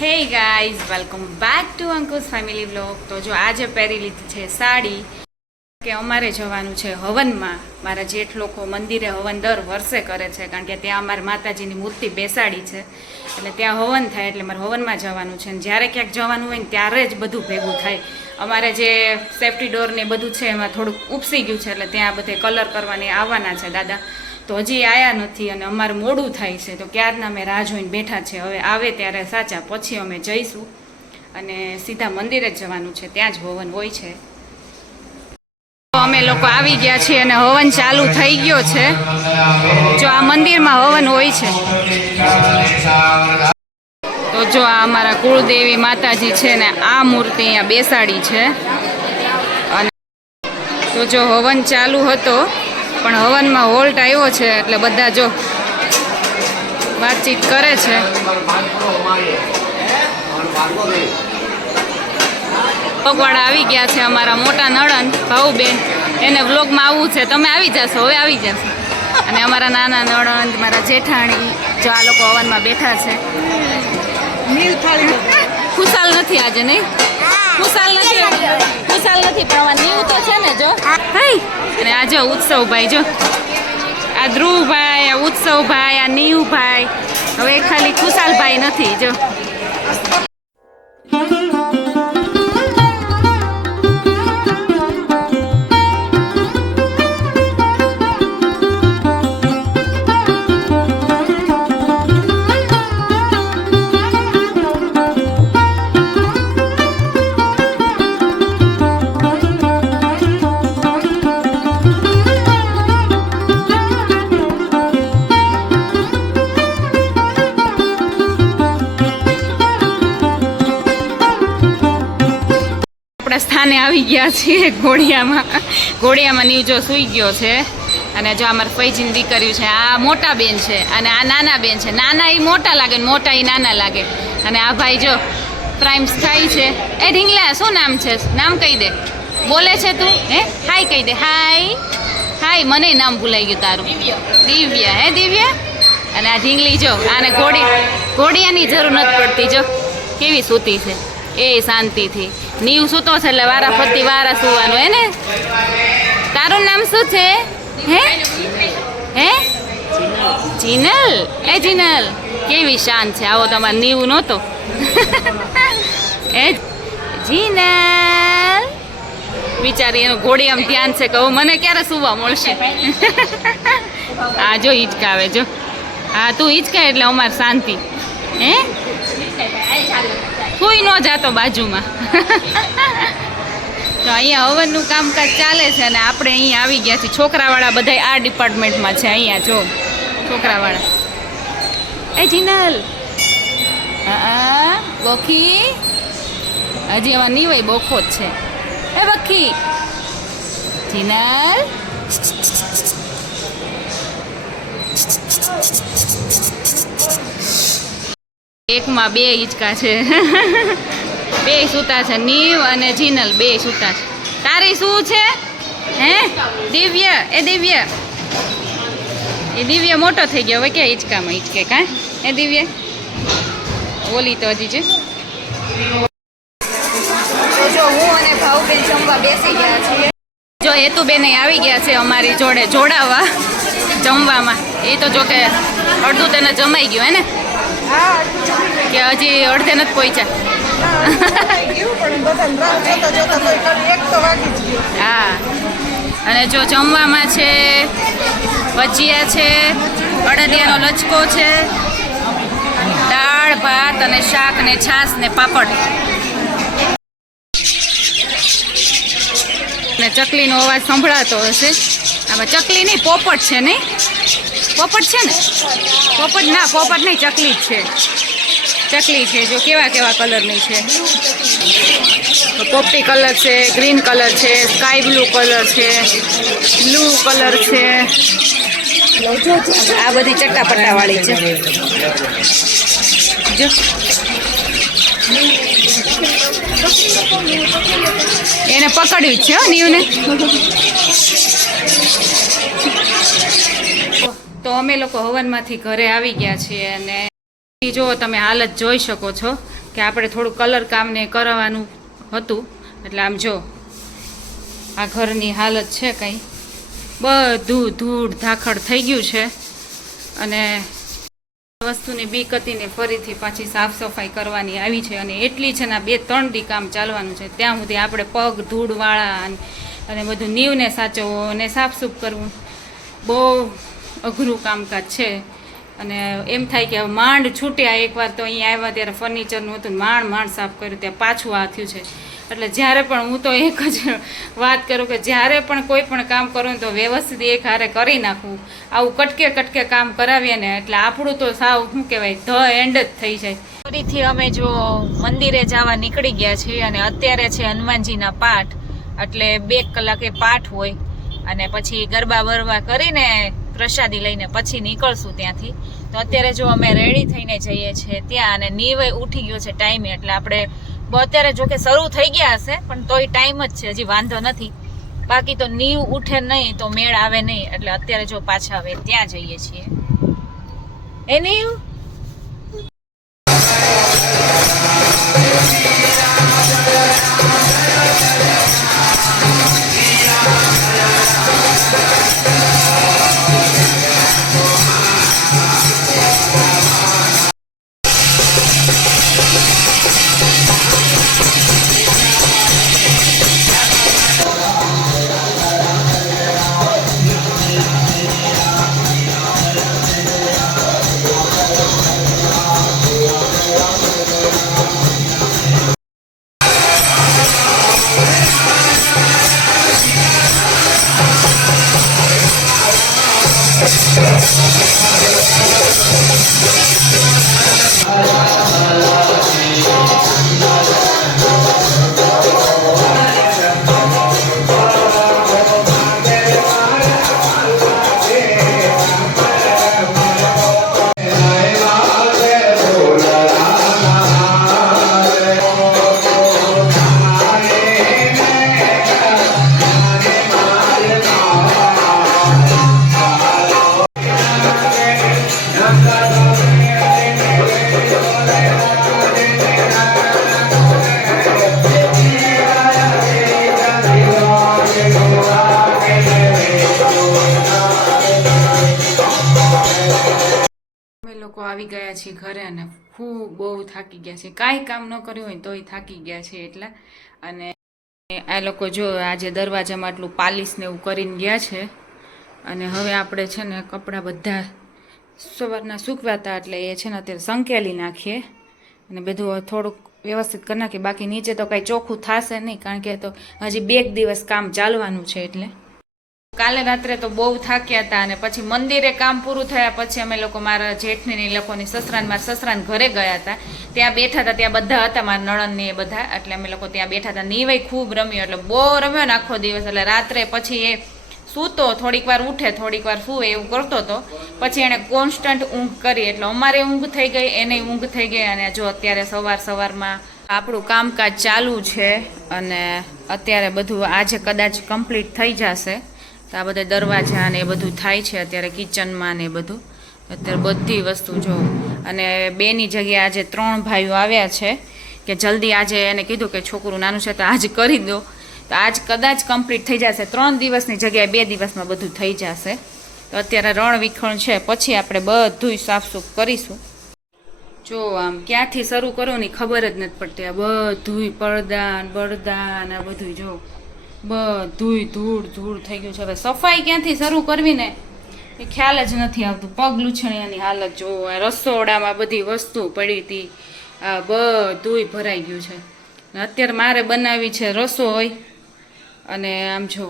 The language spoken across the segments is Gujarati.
Hey guys, welcome back to Ankush family vlog. તો જો આજે પહેરી લીધી છે સાડી કે અમારે જવાનું છે હવનમાં. મારા જેઠ લોકો મંદિરે હવન દર વર્ષે કરે છે, કારણ કે ત્યાં અમારે માતાજીની મૂર્તિ બેસાડી છે, એટલે ત્યાં હવન થાય, એટલે મારે હવનમાં જવાનું છે. અને જ્યારે ક્યાંક જવાનું હોય ને ત્યારે જ બધું ભેગું થાય. અમારે જે સેફ્ટી ડોર ને બધું છે એમાં થોડુંક ઉપસી ગયું છે, એટલે ત્યાં બધે કલર કરવાની આવવાના છે દાદા, તો હજી આવ્યા નથી અને અમારે મોડું થાય છે. તો ક્યારના અમે રાહ જોઈને બેઠા છે. હવે આવે ત્યારે સાચા, પછી અમે જઈશું અને સીધા મંદિરે જ જવાનું છે, ત્યાં જ હવન હોય છે. અમે લોકો આવી ગયા છીએ અને હવન ચાલુ થઈ ગયો છે. જો આ મંદિરમાં હવન હોય છે. તો જો આ અમારા કુળદેવી માતાજી છે ને આ મૂર્તિ અહીંયા બેસાડી છે. અને તો જો હવન ચાલુ હતો, પણ હવનમાં હોલ્ટ આવ્યો છે, એટલે બધા જો વાતચીત કરે છે. પગવાડા આવી ગયા છે અમારા મોટા નણંદ ભાઉબેન, એને વ્લોગમાં આવવું છે, તમે આવી જશો, હવે આવી જશો. અને અમારા નાના નણંદ, મારા જેઠાણી, જો આ લોકો હવનમાં બેઠા છે. ખુશાલ નથી આજે, નહીં ખુશાલ નથી પણ નીવ તો છે ને. જો અને આ જો ઉત્સવભાઈ, જો આ ધ્રુવભાઈ, આ ઉત્સવભાઈ, આ નીવભાઈ, હવે ખાલી ખુશાલભાઈ નથી. જો સ્થાને આવી ગયા છીએ ઘોડિયામાં નીવ જો સૂઈ ગયો છે. અને જો અમારે ફૈજીની દીકરીઓ છે, આ મોટા બેન છે અને આ નાના બેન છે. નાના એ મોટા લાગે ને મોટા એ નાના લાગે. અને આ ભાઈ જો પ્રાઇમ્સ થાય છે. એ ઢીંગલા, શું નામ છે? નામ કહી દે. બોલે છે તું? હે હાય કહી દે. હાય મને નામ ભૂલાઈ ગયું તારું. દિવ્યા. હે દિવ્યા. અને આ ઢીંગલી જો, આને ઘોડિયાની જરૂર નથી પડતી. જો કેવી સૂતી છે એ શાંતિથી. નીવ સૂતો છે એટલે વારા ફરતી વારા સુવાનું. હે ને? તારું નામ શું છે? હે જીનલ. એ જીનલ કેવી શાંત છે. આવો તમારે નીવ નહોતો. એ જીનલ બિચારી, એનું ઘોડી આમ ધ્યાન છે કે મને ક્યારે સુવા મળશે. હા જો હિંચકાવે. જો હા તું હિંચકાય એટલે અમારે શાંતિ. હે કોઈ ન જાતો બાજુમાં. તો અહીંયા હવનનું કામકાજ ચાલે છે અને આપણે અહીંયા આવી ગયા છીએ. છોકરાવાળા બધા આ ડિપાર્ટમેન્ટમાં છે. અહીંયા જો છોકરાવાળા. એ જીનલ, બોખી હજી એમાં નહીં હોય, બોખો જ છે. એ બખી જીનલ. એકમાં બે હિંચકા છે. બે સૂતા છે, નીવ અને જીનલ બે સૂતા છે. તારી શું છે? હે દિવ્ય. એ દિવ્ય મોટો થઈ ગયો, હવે ક્યાં હિંચકામાં હિંચકે? કાં એ દિવ્ય ઓલી તો હજી છે. જો હું અને ભાઉબેન જમવા બેસી ગયા છીએ. જો હેતુબેન આવી ગયા છે અમારી જોડે જોડાવા જમવામાં. એ તો જો કે અડધું તેને જમાઈ ગયું. હે ને? કે હજી અડધે નથી પહોંચ્યા? હા. અને જો જમવામાં છે ભજીયા છે, અડદિયાનો લચકો છે, દાળ ભાત અને શાક ને છાશ ને પાપડ. ને ચકલીનો અવાજ સંભળાતો હશે. આમાં ચકલી નહીં, પોપટ છે. નહીં પોપટ છે ને? પોપટ ના, પોપટ નહીં, ચકલી જ છે. ચકલી છે. જો કેવા કેવા કલરની છે. પોપટી કલર છે, ગ્રીન કલર છે, સ્કાય બ્લુ કલર છે, બ્લુ કલર છે. આ બધી ચટાપટાવાળી છે. જો એને પકડ્યું જ છે હો નીવને. તો અમે લોકો હવનમાંથી ઘરે આવી ગયા છીએ અને જો તમે હાલત જોઈ શકો છો કે આપણે થોડું કલર કામ ને કરાવવાનું હતું. એટલે આમ જો આ ઘરની હાલત છે કંઈ, બધું ધૂળ ધાખડ થઈ ગયું છે. અને વસ્તુની બીક હતી ને ફરીથી પાછી સાફ સફાઈ કરવાની આવી છે. અને એટલી છે ને 2-3 દી કામ ચાલવાનું છે. ત્યાં સુધી આપણે પગ ધૂળવાળા અને બધું નીવને સાચવવું અને સાફસૂફ કરવું બહુ અઘરું કામકાજ છે. અને એમ થાય કે હવે માંડ છૂટ્યા. એકવાર તો અહીંયા આવ્યા ત્યારે ફર્નિચરનું હતું, માંડ સાફ કર્યું, ત્યાં પાછું આ થયું છે. એટલે જ્યારે પણ હું તો એક જ વાત કરું કે જ્યારે પણ કોઈ પણ કામ કરું ને તો વ્યવસ્થિત એક હારે કરી નાખવું. આવું કટકે કામ કરાવીએ ને એટલે આપણું તો સાવ શું કહેવાય ધ એન્ડ જ થઈ જાય. ફરીથી અમે જો મંદિરે જવા નીકળી ગયા છીએ. અને અત્યારે છે હનુમાનજીના પાઠ, એટલે 2 કલાકે પાઠ હોય. અને પછી ગરબા બરબા કરીને પ્રસાદી લઈને પછી નીકળશું ત્યાંથી. તો અત્યારે જો અમે રેડી થઈને જઈએ છીએ ત્યાં. અને નીવે ઉઠી ગયો છે ટાઈમે, એટલે આપણે અત્યારે જો કે શરૂ થઈ ગયા હશે પણ તોય ટાઈમ જ છે, હજી વાંધો નથી. બાકી તો નીવ ઉઠે નહીં તો મેળ આવે નહીં. એટલે અત્યારે જો પાછા હવે ત્યાં જઈએ છીએ. એ નીવ આવી ગયા છીએ ઘરે અને ખૂબ બહુ થાકી ગયા છે. કાંઈ કામ ન કર્યું હોય તોય થાકી ગયા છે એટલા. અને આ લોકો જો આજે દરવાજામાં આટલું પાલિશ ને એવું કરીને ગયા છે. અને હવે આપણે છે ને કપડાં બધા સવારના સૂકવાતા એટલે એ છે ને અત્યારે સંકેલી નાખીએ અને બધું થોડુંક વ્યવસ્થિત કરી નાખીએ. બાકી નીચે તો કાંઈ ચોખ્ખું થશે નહીં, કારણ કે તો હજી 2 દિવસ કામ ચાલવાનું છે. એટલે કાલે રાત્રે તો બહુ થાક્યા હતા. અને પછી મંદિરે કામ પૂરું થયા પછી અમે લોકો મારા જેઠની લોકોની મારા સસરાને ઘરે ગયા હતા. ત્યાં બેઠા હતા, ત્યાં બધા હતા મારા નણંદને એ બધા. એટલે અમે લોકો ત્યાં બેઠા હતા. નીવાય ખૂબ રમ્યો, એટલે બહુ રમ્યો ને આખો દિવસ. એટલે રાત્રે પછી એ સૂતો, થોડીક વાર ઉઠે થોડીક વાર સૂવે એવું કરતો હતો. પછી એણે કોન્સ્ટન્ટ ઊંઘ કરી, એટલે અમારે ઊંઘ થઈ ગઈ, એને ઊંઘ થઈ ગઈ. અને જો અત્યારે સવારમાં આપણું કામકાજ ચાલુ છે. અને અત્યારે બધું આજે કદાચ કમ્પ્લીટ થઈ જશે. તો આ બધા દરવાજા ને એ બધું થાય છે અત્યારે કિચનમાં ને એ બધું. અત્યારે બધી વસ્તુ જો. અને 2ની જગ્યાએ આજે 3 ભાઈઓ આવ્યા છે કે જલ્દી આજે એને કીધું કે છોકરું નાનું છે તો આજ કરી દો. તો આજ કદાચ કમ્પ્લીટ થઈ જશે. 3 દિવસની જગ્યાએ 2 દિવસમાં બધું થઈ જશે. તો અત્યારે રણ વિખણ છે, પછી આપણે બધું સાફસૂફ કરીશું. જો આમ ક્યાંથી શરૂ કરવું ની ખબર જ નથી પડતી. આ બધું પડદા ને બધું જો બધું ધૂળ થઈ ગયું છે. હવે સફાઈ ક્યાંથી શરૂ કરવી ને એ ખ્યાલ જ નથી આવતું. પગ લૂછણિયાની હાલત જો, રસોડામાં બધી વસ્તુ પડી હતી, આ બધું ભરાઈ ગયું છે. અત્યારે મારે બનાવી છે રસોઈ. અને આમ જો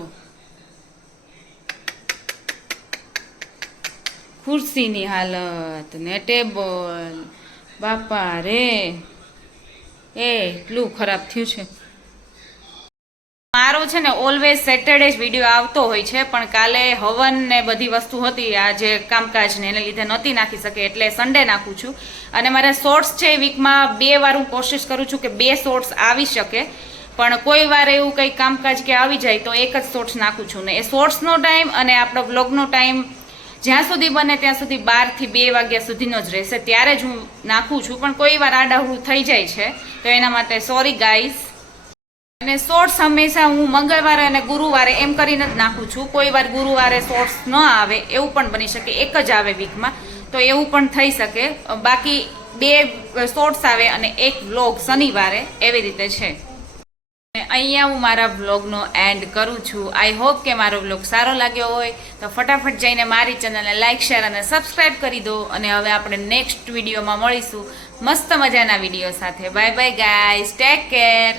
ખુરશીની હાલત ને ટેબલ, બાપા રે એટલું ખરાબ થયું છે. મારો છે ને ઓલવેઝ સેટરડે જ વિડીયો આવતો હોય છે, પણ કાલે હવન ને બધી વસ્તુ હતી આજે કામકાજ ને એને લીધે નહોતી નાખી શકે, એટલે સન્ડે નાખું છું. અને મારા શોર્ટ્સ છે વીકમાં 2 વાર હું કોશિશ કરું છું કે 2 શોર્ટ્સ આવી શકે, પણ કોઈ વાર એવું કંઈ કામકાજ કે આવી જાય તો એક જ શોર્ટ્સ નાખું છું. ને એ શોર્ટ્સનો ટાઈમ અને આપણો બ્લોગનો ટાઈમ જ્યાં સુધી બને ત્યાં સુધી 12 થી 2 વાગ્યા સુધીનો જ રહેશે, ત્યારે જ હું નાખું છું. પણ કોઈ વાર આડાહડું થઈ જાય છે, તો એના માટે સોરી ગાઈઝ. અને શોર્ટ્સ હંમેશા હું મંગળવારે અને ગુરુવારે એમ કરીને જ નાખું છું. કોઈ વાર ગુરુવારે શોર્ટ્સ ન આવે એવું પણ બની શકે, એક જ આવે વીકમાં, તો એવું પણ થઈ શકે. બાકી 2 શોર્ટ્સ આવે અને 1 વ્લોગ શનિવારે, એવી રીતે છે. અને અહીંયા હું મારા વ્લોગનો એન્ડ કરું છું. આઈ હોપ કે મારો વ્લોગ સારો લાગ્યો હોય તો ફટાફટ જઈને મારી ચેનલને લાઇક, શેર અને સબસ્ક્રાઈબ કરી દો. અને હવે આપણે નેક્સ્ટ વિડીયોમાં મળીશું મસ્ત મજાના વિડીયો સાથે. Bye bye guys, take care.